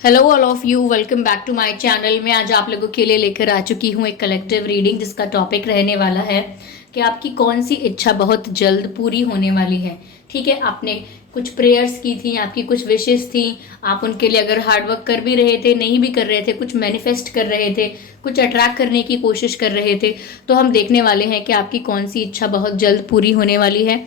Hello all of you, welcome back to my channel. मैं आज आप लोगों के लिए लेकर आ चुकी हूँ एक कलेक्टिव रीडिंग जिसका टॉपिक रहने वाला है कि आपकी कौन सी इच्छा बहुत जल्द पूरी होने वाली है। ठीक है, आपने कुछ प्रेयर्स की थी, आपकी कुछ विशेस थी, आप उनके लिए अगर हार्ड वर्क कर भी रहे थे, नहीं भी कर रहे थे, कुछ मैनिफेस्ट कर रहे थे, कुछ अट्रैक्ट करने की कोशिश कर रहे थे, तो हम देखने वाले हैं कि आपकी कौन सी इच्छा बहुत जल्द पूरी होने वाली है।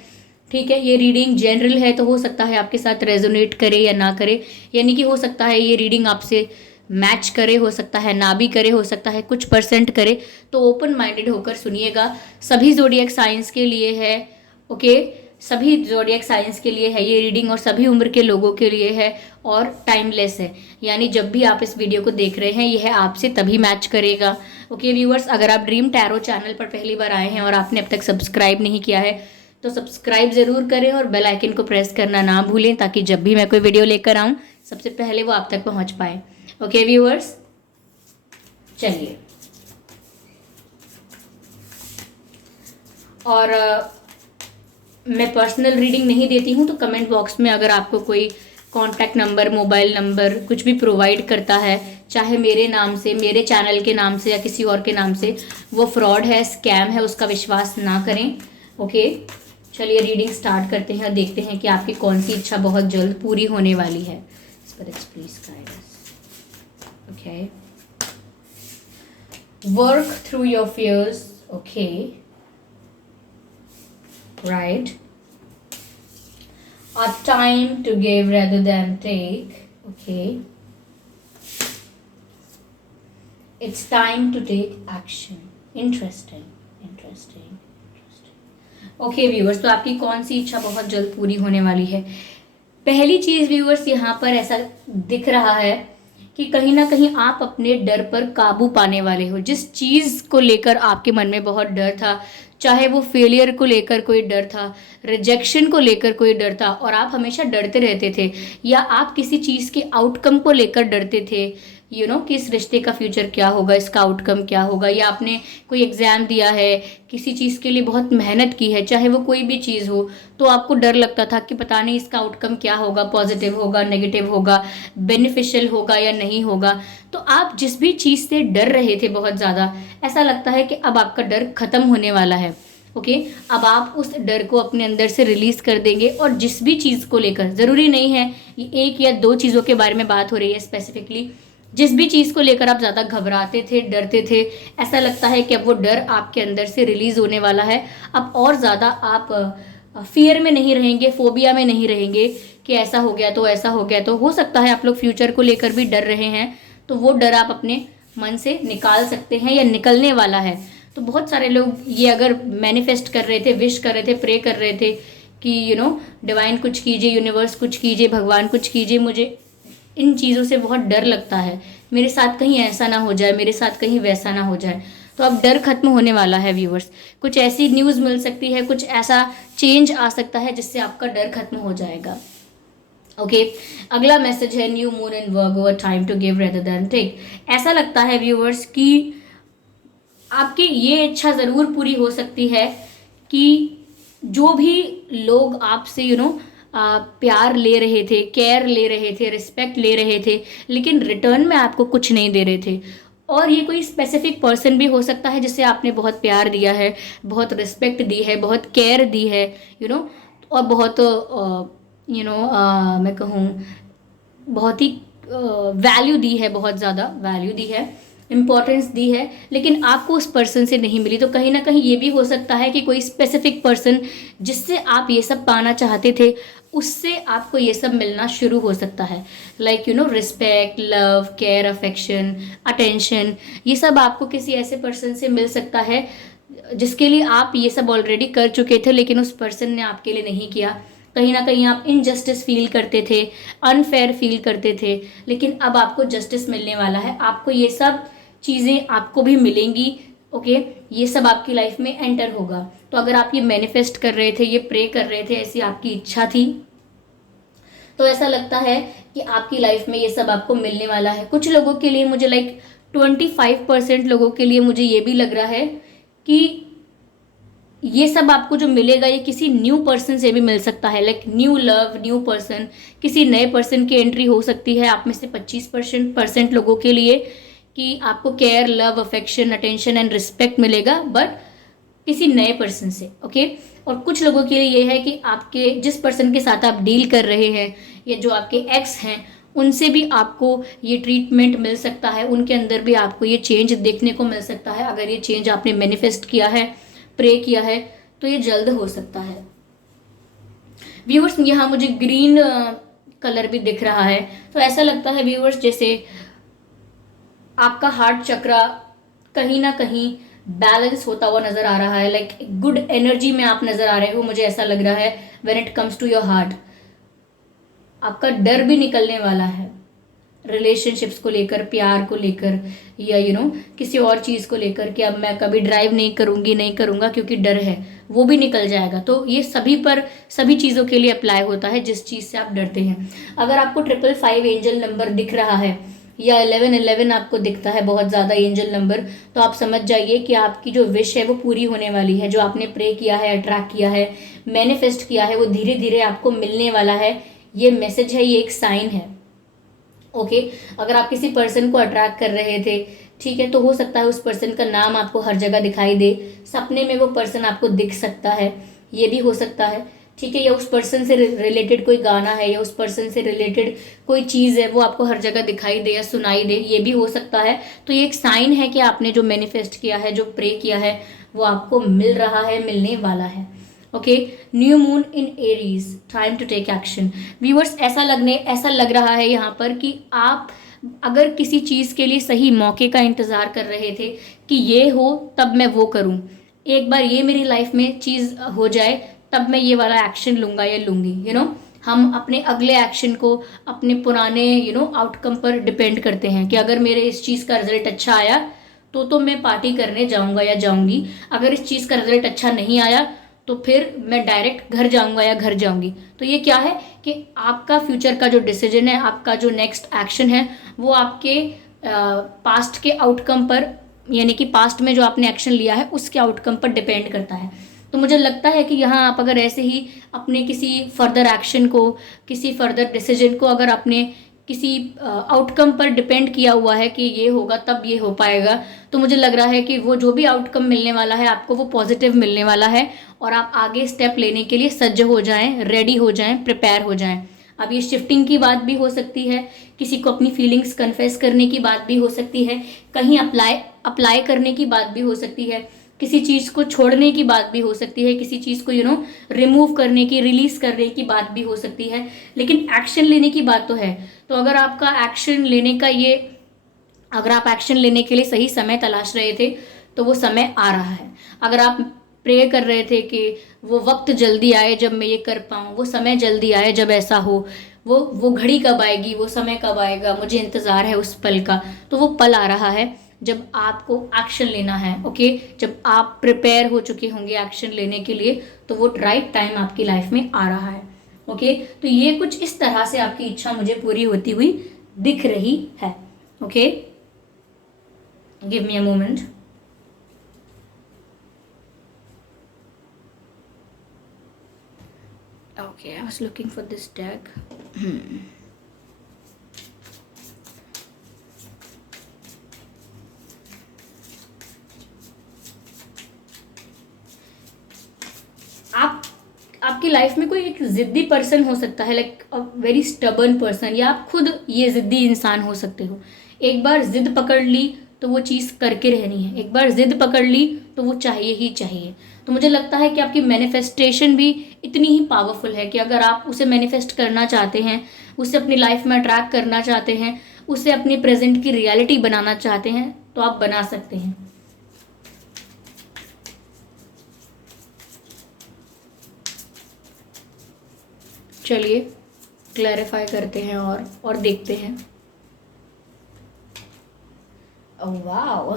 ठीक है, ये रीडिंग जनरल है तो हो सकता है आपके साथ रेजोनेट करे या ना करे, यानी कि हो सकता है ये रीडिंग आपसे मैच करे, हो सकता है ना भी करे, हो सकता है कुछ परसेंट करे। तो ओपन माइंडेड होकर सुनिएगा। सभी जोडियक साइंस के लिए है। ओके, सभी जोडियक साइंस के लिए है ये रीडिंग और सभी उम्र के लोगों के लिए है और टाइमलेस है, यानी जब भी आप इस वीडियो को देख रहे हैं यह आपसे तभी मैच करेगा। ओके व्यूअर्स, अगर आप ड्रीम टैरो चैनल पर पहली बार आए हैं और आपने अब तक सब्सक्राइब नहीं किया है तो सब्सक्राइब जरूर करें और बेल आइकन को प्रेस करना ना भूलें ताकि जब भी मैं कोई वीडियो लेकर आऊं सबसे पहले वो आप तक पहुंच पाए। ओके व्यूअर्स, चलिए। और मैं पर्सनल रीडिंग नहीं देती हूं तो कमेंट बॉक्स में अगर आपको कोई कॉन्टैक्ट नंबर, मोबाइल नंबर कुछ भी प्रोवाइड करता है, चाहे मेरे नाम से, मेरे चैनल के नाम से या किसी और के नाम से, वो फ्रॉड है, स्कैम है, उसका विश्वास ना करें। ओके, चलिए रीडिंग स्टार्ट करते हैं और देखते हैं कि आपकी कौन सी इच्छा बहुत जल्द पूरी होने वाली है। Spirits please guide us. Okay, work through your fears. Okay, right, a time to give rather than take. Okay, it's time to take action. Interesting, interesting, interesting. Okay viewers, तो आपकी कौन सी इच्छा बहुत जल्द पूरी होने वाली है? पहली चीज व्यूअर्स, यहाँ पर ऐसा दिख रहा है कि कहीं ना कहीं आप अपने डर पर काबू पाने वाले हो। जिस चीज को लेकर आपके मन में बहुत डर था, चाहे वो फेलियर को लेकर कोई डर था, रिजेक्शन को लेकर कोई डर था और आप हमेशा डरते रहते थे, या आप किसी चीज के आउटकम को लेकर डरते थे, कि इस रिश्ते का फ्यूचर क्या होगा, इसका आउटकम क्या होगा, या आपने कोई एग्जाम दिया है, किसी चीज के लिए बहुत मेहनत की है, चाहे वो कोई भी चीज हो, तो आपको डर लगता था कि पता नहीं इसका आउटकम क्या होगा, पॉजिटिव होगा, नेगेटिव होगा, बेनिफिशियल होगा या नहीं होगा। तो आप जिस भी चीज से डर रहे थे बहुत ज्यादा, ऐसा लगता है कि अब आपका डर खत्म होने वाला है। ओके, अब आप उस डर को अपने अंदर से रिलीज कर देंगे और जिस भी चीज को लेकर, जरूरी नहीं है ये एक या दो चीजों के बारे में बात हो रही है स्पेसिफिकली, जिस भी चीज को लेकर आप ज्यादा घबराते थे, डरते थे, ऐसा लगता है कि अब वो डर आपके अंदर से रिलीज होने वाला है। अब और ज्यादा आप फियर में नहीं रहेंगे, फोबिया में नहीं रहेंगे कि ऐसा हो गया तो ऐसा हो गया तो। हो सकता है आप लोग फ्यूचर को लेकर भी डर रहे हैं, तो वो डर आप अपने मन से निकाल सकते हैं या निकलने वाला है। तो बहुत सारे लोग ये अगर मैनिफेस्ट कर रहे थे, विश कर रहे थे, प्रे कर रहे थे कि डिवाइन कुछ कीजिए, यूनिवर्स कुछ कीजिए, भगवान कुछ कीजिए, मुझे इन चीज़ों से बहुत डर लगता है, मेरे साथ कहीं ऐसा ना हो जाए, मेरे साथ कहीं वैसा ना हो जाए। तो अब डर खत्म होने वाला है व्यूअर्स। कुछ ऐसी न्यूज़ मिल सकती है, कुछ ऐसा चेंज आ सकता है जिससे आपका डर खत्म हो जाएगा। ओके, अगला मैसेज है new moon in Virgo, a time to give rather than take. ऐसा लगता है व्यूअर्स कि आपकी ये इच्छा ज़रूर पूरी हो सकती है कि जो भी लोग आपसे प्यार ले रहे थे, केयर ले रहे थे, रिस्पेक्ट ले रहे थे, लेकिन रिटर्न में आपको कुछ नहीं दे रहे थे, और ये कोई स्पेसिफिक पर्सन भी हो सकता है जिससे आपने बहुत प्यार दिया है, बहुत रिस्पेक्ट दी है, बहुत केयर दी है, और बहुत मैं कहूँ बहुत ही वैल्यू दी है, बहुत ज़्यादा वैल्यू दी है, इम्पोर्टेंस दी है, लेकिन आपको उस पर्सन से नहीं मिली। तो कहीं ना कहीं ये भी हो सकता है कि कोई स्पेसिफिक पर्सन जिससे आप ये सब पाना चाहते थे, उससे आपको ये सब मिलना शुरू हो सकता है। Like respect, love, care, affection, attention, ये सब आपको किसी ऐसे पर्सन से मिल सकता है जिसके लिए आप ये सब ऑलरेडी कर चुके थे, लेकिन उस पर्सन ने आपके लिए नहीं किया। कहीं ना कहीं आप इनजस्टिस फील करते थे, अनफेयर फील करते थे, लेकिन अब आपको जस्टिस मिलने वाला है, आपको ये सब चीज़ें आपको भी मिलेंगी। ओके, ये सब आपकी लाइफ में एंटर होगा। तो अगर आप ये मैनिफेस्ट कर रहे थे, ये प्रे कर रहे थे, ऐसी आपकी इच्छा थी, तो ऐसा लगता है कि आपकी लाइफ में ये सब आपको मिलने वाला है। कुछ लोगों के लिए मुझे 25% लोगों के लिए मुझे ये भी लग रहा है कि ये सब आपको जो मिलेगा ये किसी न्यू पर्सन से भी मिल सकता है, like new love, new person, किसी नए पर्सन की एंट्री हो सकती है आप में से 25% लोगों के लिए, कि आपको care, love, affection, attention and respect मिलेगा, बट किसी नए पर्सन से। ओके। और कुछ लोगों के लिए ये है कि आपके जिस पर्सन के साथ आप डील कर रहे हैं या जो आपके एक्स हैं उनसे भी आपको ये ट्रीटमेंट मिल सकता है, उनके अंदर भी आपको ये चेंज देखने को मिल सकता है। अगर ये चेंज आपने मैनिफेस्ट किया है, प्रे किया है, तो ये जल्द हो सकता है। व्यूअर्स, यहाँ मुझे ग्रीन कलर भी दिख रहा है, तो ऐसा लगता है व्यूअर्स जैसे आपका हार्ट चक्रा कहीं ना कहीं बैलेंस होता हुआ नजर आ रहा है, लाइक गुड एनर्जी में आप नजर आ रहे हो, मुझे ऐसा लग रहा है when it comes to your heart. आपका डर भी निकलने वाला है रिलेशनशिप्स को लेकर, प्यार को लेकर, या किसी और चीज को लेकर कि अब मैं कभी ड्राइव नहीं करूंगी, नहीं करूंगा क्योंकि डर है, वो भी निकल जाएगा। तो ये सभी पर, सभी चीजों के लिए अप्लाई होता है जिस चीज से आप डरते हैं। अगर आपको 555 एंजल नंबर दिख रहा है या 1111 आपको दिखता है बहुत ज्यादा एंजल नंबर, तो आप समझ जाइए कि आपकी जो विश है वो पूरी होने वाली है। जो आपने प्रे किया है, अट्रैक्ट किया है, मैनिफेस्ट किया है, वो धीरे धीरे आपको मिलने वाला है। ये मैसेज है, ये एक साइन है। ओके। अगर आप किसी पर्सन को अट्रैक्ट कर रहे थे, ठीक है, तो हो सकता है उस पर्सन का नाम आपको हर जगह दिखाई दे, सपने में वो पर्सन आपको दिख सकता है, ये भी हो सकता है। ठीक है, या उस पर्सन से रिलेटेड कोई गाना है या उस पर्सन से रिलेटेड कोई चीज़ है वो आपको हर जगह दिखाई दे या सुनाई दे, ये भी हो सकता है। तो ये एक साइन है कि आपने जो मैनिफेस्ट किया है, जो प्रे किया है, वो आपको मिल रहा है, मिलने वाला है। Okay. New moon in Aries, time to take action. Viewers, ऐसा लग रहा है यहाँ पर कि आप अगर किसी चीज़ के लिए सही मौके का इंतज़ार कर रहे थे कि ये हो तब मैं वो करूँ, एक बार ये मेरी लाइफ में चीज़ हो जाए तब मैं ये वाला एक्शन लूंगा या लूंगी। हम अपने अगले एक्शन को अपने पुराने आउटकम पर डिपेंड करते हैं कि अगर मेरे इस चीज़ का रिजल्ट अच्छा आया तो मैं पार्टी करने जाऊंगा या जाऊंगी, अगर इस चीज़ का रिजल्ट अच्छा नहीं आया तो फिर मैं डायरेक्ट घर जाऊंगा या घर जाऊंगी। तो ये क्या है कि आपका फ्यूचर का जो डिसीजन है, आपका जो नेक्स्ट एक्शन है, वो आपके पास्ट के आउटकम पर, यानी कि पास्ट में जो आपने एक्शन लिया है उसके आउटकम पर डिपेंड करता है। तो मुझे लगता है कि यहाँ आप अगर ऐसे ही अपने किसी फर्दर एक्शन को, किसी फर्दर डिसीजन को अगर आपने किसी आउटकम पर डिपेंड किया हुआ है कि ये होगा तब ये हो पाएगा, तो मुझे लग रहा है कि वो जो भी आउटकम मिलने वाला है आपको, वो पॉजिटिव मिलने वाला है और आप आगे स्टेप लेने के लिए सज्ज हो जाएं, रेडी हो जाएं, प्रिपेयर हो जाएं। अब ये शिफ्टिंग की बात भी हो सकती है, किसी को अपनी फीलिंग्स कन्फेस करने की बात भी हो सकती है, कहीं अप्लाई अप्लाई करने की बात भी हो सकती है, किसी चीज़ को छोड़ने की बात भी हो सकती है, किसी चीज़ को रिमूव करने की, रिलीज करने की बात भी हो सकती है, लेकिन एक्शन लेने की बात तो है। तो अगर आपका एक्शन लेने का ये, अगर आप एक्शन लेने के लिए सही समय तलाश रहे थे तो वो समय आ रहा है। अगर आप प्रे कर रहे थे कि वो वक्त जल्दी आए जब मैं ये कर पाऊँ, वो समय जल्दी आए जब ऐसा हो, वो घड़ी कब आएगी, वो समय कब आएगा, मुझे इंतज़ार है उस पल का, तो वो पल आ रहा है जब आपको एक्शन लेना है। ओके। जब आप प्रिपेयर हो चुके होंगे एक्शन लेने के लिए, तो वो राइट टाइम आपकी लाइफ में आ रहा है। ओके। तो ये कुछ इस तरह से आपकी इच्छा मुझे पूरी होती हुई दिख रही है। Okay. Give me a moment. Okay, I was looking for this deck. आप आपकी लाइफ में कोई एक जिद्दी पर्सन हो सकता है, like a very stubborn person, या आप खुद ये जिद्दी इंसान हो सकते हो। एक बार जिद पकड़ ली तो वो चीज़ करके रहनी है, एक बार जिद पकड़ ली तो वो चाहिए ही चाहिए। तो मुझे लगता है कि आपकी मैनिफेस्टेशन भी इतनी ही पावरफुल है कि अगर आप उसे मैनिफेस्ट करना चाहते हैं, उसे अपनी लाइफ में अट्रैक्ट करना चाहते हैं, उसे अपनी प्रेजेंट की रियलिटी बनाना चाहते हैं, तो आप बना सकते हैं। चलिए क्लैरिफाई करते हैं और देखते हैं। Oh wow.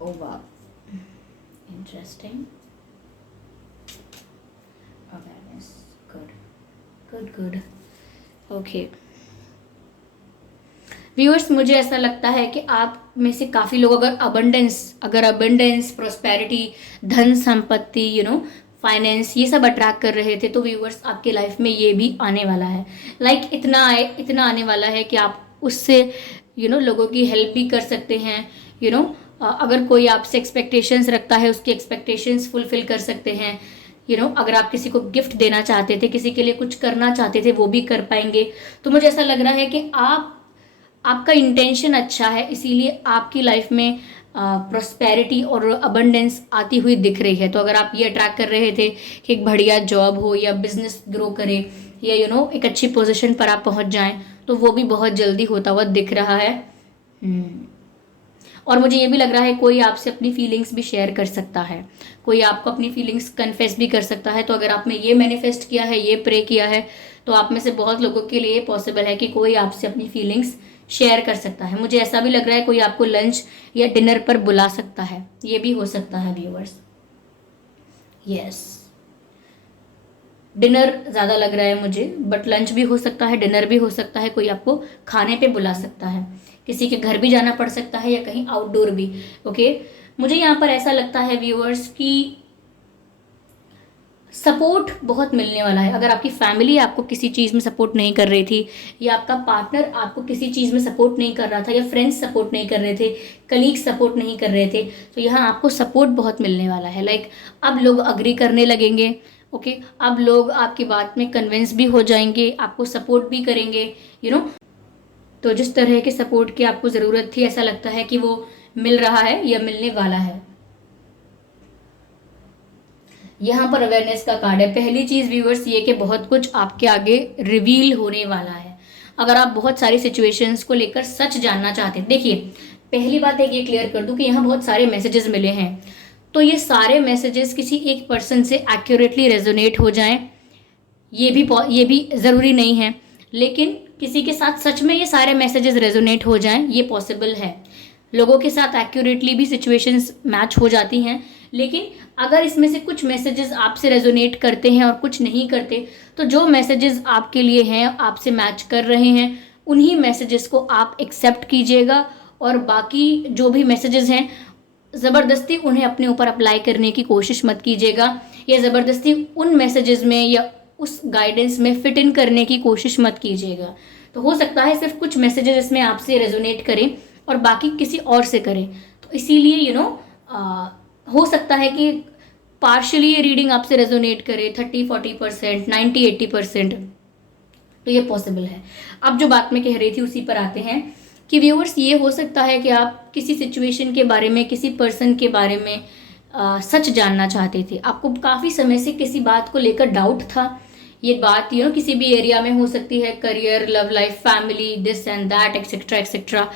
Oh wow, interesting. Awareness, good good good. Okay viewers, मुझे ऐसा लगता है कि आप में से काफ़ी लोग अगर अबंडेंस, प्रोस्पेरिटी, धन संपत्ति, फाइनेंस, ये सब अट्रैक्ट कर रहे थे, तो व्यूअर्स आपके लाइफ में ये भी आने वाला है। इतना आने वाला है कि आप उससे लोगों की हेल्प भी कर सकते हैं। अगर कोई आपसे एक्सपेक्टेशंस रखता है, उसकी एक्सपेक्टेशंस फुलफिल कर सकते हैं। अगर आप किसी को गिफ्ट देना चाहते थे, किसी के लिए कुछ करना चाहते थे, वो भी कर पाएंगे। तो मुझे ऐसा लग रहा है कि आपका इंटेंशन अच्छा है, इसीलिए आपकी लाइफ में प्रोस्पेरिटी और अबंडेंस आती हुई दिख रही है। तो अगर आप ये अट्रैक्ट कर रहे थे कि एक बढ़िया जॉब हो या बिजनेस ग्रो करे या एक अच्छी पोजीशन पर आप पहुंच जाएं, तो वो भी बहुत जल्दी होता हुआ दिख रहा है। और मुझे ये भी लग रहा है कोई आपसे अपनी फीलिंग्स भी शेयर कर सकता है, कोई आपको अपनी फीलिंग्स कन्फेस भी कर सकता है। तो अगर आपने ये मैनिफेस्ट किया है, ये प्रे किया है, तो आप में से बहुत लोगों के लिए पॉसिबल है कि कोई आपसे अपनी फीलिंग्स शेयर कर सकता है। मुझे ऐसा भी लग रहा है कोई आपको लंच या डिनर पर बुला सकता है, ये भी हो सकता है व्यूअर्स। यस, डिनर ज़्यादा लग रहा है मुझे, बट लंच भी हो सकता है, डिनर भी हो सकता है, कोई आपको खाने पे बुला सकता है, किसी के घर भी जाना पड़ सकता है या कहीं आउटडोर भी। ओके, मुझे यहाँ पर ऐसा लगता है व्यूअर्स कि सपोर्ट बहुत मिलने वाला है। अगर आपकी फैमिली आपको किसी चीज़ में सपोर्ट नहीं कर रही थी, या आपका पार्टनर आपको किसी चीज़ में सपोर्ट नहीं कर रहा था, या फ्रेंड्स सपोर्ट नहीं कर रहे थे, कलीग सपोर्ट नहीं कर रहे थे, तो यहाँ आपको सपोर्ट बहुत मिलने वाला है। अब लोग अग्री करने लगेंगे। ओके, अब लोग आपकी बात में कन्विंस भी हो जाएंगे, आपको सपोर्ट भी करेंगे। तो जिस तरह के सपोर्ट की आपको ज़रूरत थी, ऐसा लगता है कि वो मिल रहा है या मिलने वाला है। यहाँ पर अवेयरनेस का कार्ड है। पहली चीज़ व्यूअर्स ये कि बहुत कुछ आपके आगे रिवील होने वाला है। अगर आप बहुत सारी सिचुएशंस को लेकर सच जानना चाहते हैं, देखिए पहली बात एक ये क्लियर कर दूं कि यहाँ बहुत सारे मैसेजेस मिले हैं, तो ये सारे मैसेजेस किसी एक पर्सन से एक्यूरेटली रेजोनेट हो जाएं, ये भी ज़रूरी नहीं है, लेकिन किसी के साथ सच में ये सारे मैसेजेस रेजोनेट हो जाएं, ये पॉसिबल है। लोगों के साथ एक्यूरेटली भी सिचुएशंस मैच हो जाती हैं, लेकिन अगर इसमें से कुछ मैसेजेस आपसे रेजोनेट करते हैं और कुछ नहीं करते, तो जो मैसेजेस आपके लिए हैं, आपसे मैच कर रहे हैं, उन्हीं मैसेजेस को आप एक्सेप्ट कीजिएगा, और बाकी जो भी मैसेजेस हैं ज़बरदस्ती उन्हें अपने ऊपर अप्लाई करने की कोशिश मत कीजिएगा, या ज़बरदस्ती उन मैसेजेस में या उस गाइडेंस में फिट इन करने की कोशिश मत कीजिएगा। तो हो सकता है सिर्फ कुछ मैसेजेस इसमें आपसे रेजोनेट करें और बाकी किसी और से करें, तो इसीलिए हो सकता है कि पार्शली ये रीडिंग आपसे रेजोनेट करे 30-40%, 90-80%, तो ये पॉसिबल है। अब जो बात मैं कह रही थी उसी पर आते हैं कि व्यूअर्स, ये हो सकता है कि आप किसी सिचुएशन के बारे में, किसी पर्सन के बारे में सच जानना चाहते थे। आपको काफ़ी समय से किसी बात को लेकर डाउट था। ये बात किसी भी एरिया में हो सकती है, career, love life, family, this and that, etcetera etcetera.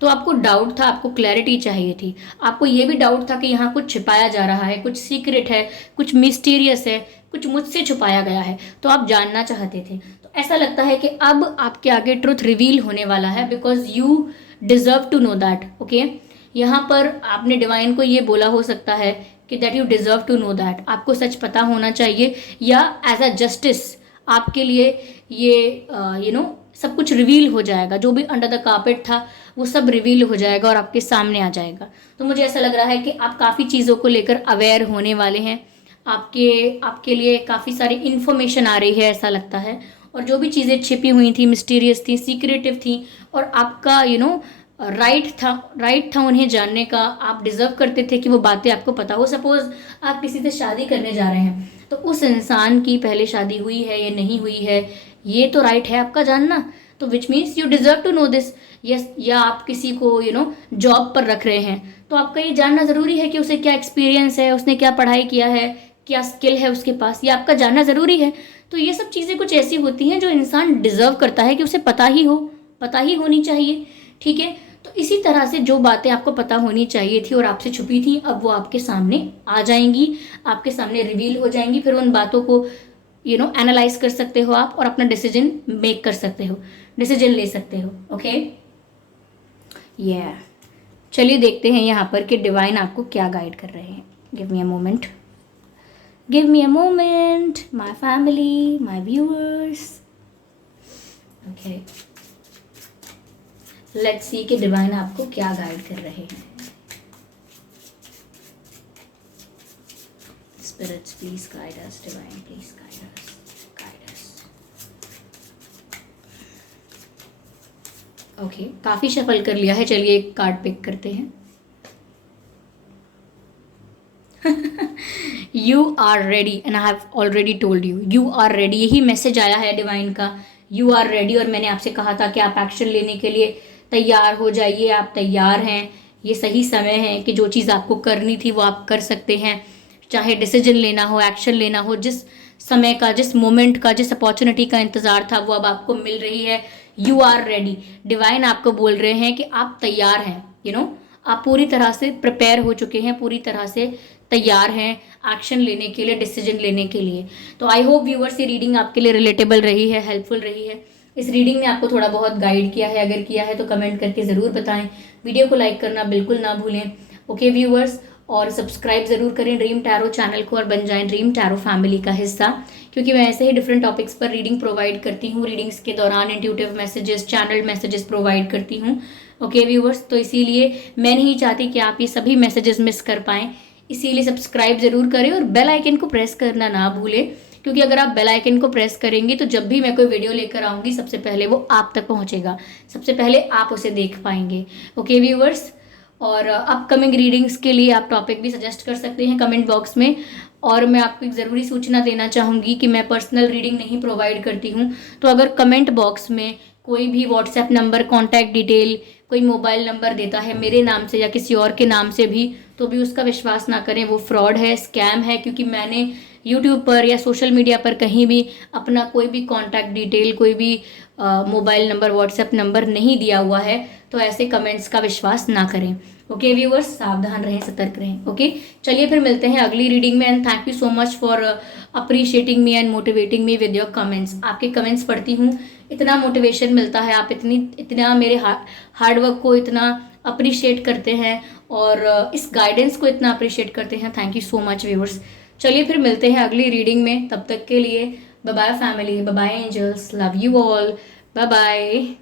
तो आपको डाउट था, आपको क्लैरिटी चाहिए थी, आपको ये भी डाउट था कि यहाँ कुछ छिपाया जा रहा है, कुछ सीक्रेट है, कुछ मिस्टीरियस है, कुछ मुझसे छुपाया गया है, तो आप जानना चाहते थे। तो ऐसा लगता है कि अब आपके आगे ट्रुथ रिवील होने वाला है, because you deserve to know that. Okay, यहाँ पर आपने डिवाइन को ये बोला हो सकता है कि that you deserve to know that, आपको सच पता होना चाहिए, या एज अ जस्टिस आपके लिए ये सब कुछ रिवील हो जाएगा, जो भी अंडर द कार्पेट था वो सब रिवील हो जाएगा और आपके सामने आ जाएगा। तो मुझे ऐसा लग रहा है कि आप काफ़ी चीज़ों को लेकर अवेयर होने वाले हैं, आपके लिए काफ़ी सारी इन्फॉर्मेशन आ रही है ऐसा लगता है, और जो भी चीज़ें छिपी हुई थी, मिस्टीरियस थी, सीक्रेटिव थी, और आपका राइट था उन्हें जानने का, आप डिजर्व करते थे कि वो बातें आपको पता हो। सपोज आप किसी से शादी करने जा रहे हैं, तो उस इंसान की पहले शादी हुई है या नहीं हुई है, ये तो राइट है आपका जानना, तो which means you deserve to know this. Yes, या आप किसी को जॉब पर रख रहे हैं, तो आपका ये जानना ज़रूरी है कि उसे क्या एक्सपीरियंस है, उसने क्या पढ़ाई किया है, क्या स्किल है उसके पास, ये आपका जानना ज़रूरी है। तो ये सब चीज़ें कुछ ऐसी होती हैं जो इंसान डिजर्व करता है कि उसे पता ही होनी चाहिए। ठीक है, तो इसी तरह से जो बातें आपको पता होनी चाहिए थी और आपसे छुपी थी, अब वो आपके सामने आ जाएंगी, आपके सामने रिवील हो जाएंगी। फिर उन बातों को एनालाइज कर सकते हो आप, और अपना डिसीजन मेक कर सकते हो, डिसीजन ले सकते हो। ओके, चलिए देखते हैं यहाँ पर कि डिवाइन आपको क्या गाइड कर रहे हैं। Give me a moment my family, my viewers. Okay, let's see कि डिवाइन आपको क्या गाइड कर रहे हैं। Spirits please guide us, divine please guide us, guide us. Okay, काफी शफल कर लिया है, चलिए एक कार्ड पिक करते हैं। You are ready and I have already told you, you are ready, यही मैसेज आया है डिवाइन का, यू आर रेडी। और मैंने आपसे कहा था कि आप एक्शन लेने के लिए तैयार हो जाइए, आप तैयार हैं। ये सही समय है कि जो चीज़ आपको करनी थी वो आप कर सकते हैं, चाहे डिसीजन लेना हो, एक्शन लेना हो, जिस समय का, जिस मोमेंट का, जिस अपॉर्चुनिटी का इंतजार था वो अब आपको मिल रही है। यू आर रेडी, डिवाइन आपको बोल रहे हैं कि आप तैयार हैं, आप पूरी तरह से प्रिपेयर हो चुके हैं, पूरी तरह से तैयार हैं एक्शन लेने के लिए, डिसीजन लेने के लिए। तो आई होप व्यूअर्स ये रीडिंग आपके लिए रिलेटेबल रही है, हेल्पफुल रही है। इस रीडिंग ने आपको थोड़ा बहुत गाइड किया है, अगर किया है तो कमेंट करके ज़रूर बताएं। वीडियो को लाइक करना बिल्कुल ना भूलें। ओके व्यूअर्स, और सब्सक्राइब ज़रूर करें ड्रीम टैरो चैनल को और बन जाएं ड्रीम टैरो फैमिली का हिस्सा, क्योंकि मैं ऐसे ही डिफरेंट टॉपिक्स पर रीडिंग प्रोवाइड करती हूँ। रीडिंग्स के दौरान intuitive messages, channel messages provide करती हूँ। ओके व्यूअर्स, तो इसीलिए मैं नहीं चाहती कि आप ये सभी मैसेजेस मिस कर पाएँ, इसीलिए सब्सक्राइब जरूर करें और बेल आइकन को प्रेस करना ना भूलें, क्योंकि अगर आप बेल आइकन को प्रेस करेंगे तो जब भी मैं कोई वीडियो लेकर आऊँगी सबसे पहले वो आप तक पहुँचेगा, सबसे पहले आप उसे देख पाएंगे। ओके व्यूअर्स, और अपकमिंग रीडिंग्स के लिए आप टॉपिक भी सजेस्ट कर सकते हैं कमेंट बॉक्स में। और मैं आपको एक ज़रूरी सूचना देना चाहूँगी कि मैं पर्सनल रीडिंग नहीं प्रोवाइड करती हूँ, तो अगर कमेंट बॉक्स में कोई भी व्हाट्सएप नंबर, कॉन्टैक्ट डिटेल, कोई मोबाइल नंबर देता है मेरे नाम से या किसी और के नाम से भी, तो भी उसका विश्वास ना करें, वो फ्रॉड है, स्कैम है। क्योंकि मैंने यूट्यूब पर या सोशल मीडिया पर कहीं भी अपना कोई भी कॉन्टैक्ट डिटेल, कोई भी मोबाइल नंबर, व्हाट्सएप नंबर नहीं दिया हुआ है, तो ऐसे कमेंट्स का विश्वास ना करें। ओके व्यूअर्स, सावधान रहें, सतर्क रहें। ओके, चलिए फिर मिलते हैं अगली रीडिंग में। And thank you so much for appreciating me and motivating me with your comments. आपके कमेंट्स पढ़ती हूँ, इतना मोटिवेशन मिलता है, आप इतना मेरे हार्डवर्क को इतना अप्रिशिएट करते हैं और इस गाइडेंस को इतना अप्रिशिएट करते हैं। Thank you so much viewers. चलिए फिर मिलते हैं अगली रीडिंग में, तब तक के लिए bye bye family, bye bye angels, love you all, bye bye.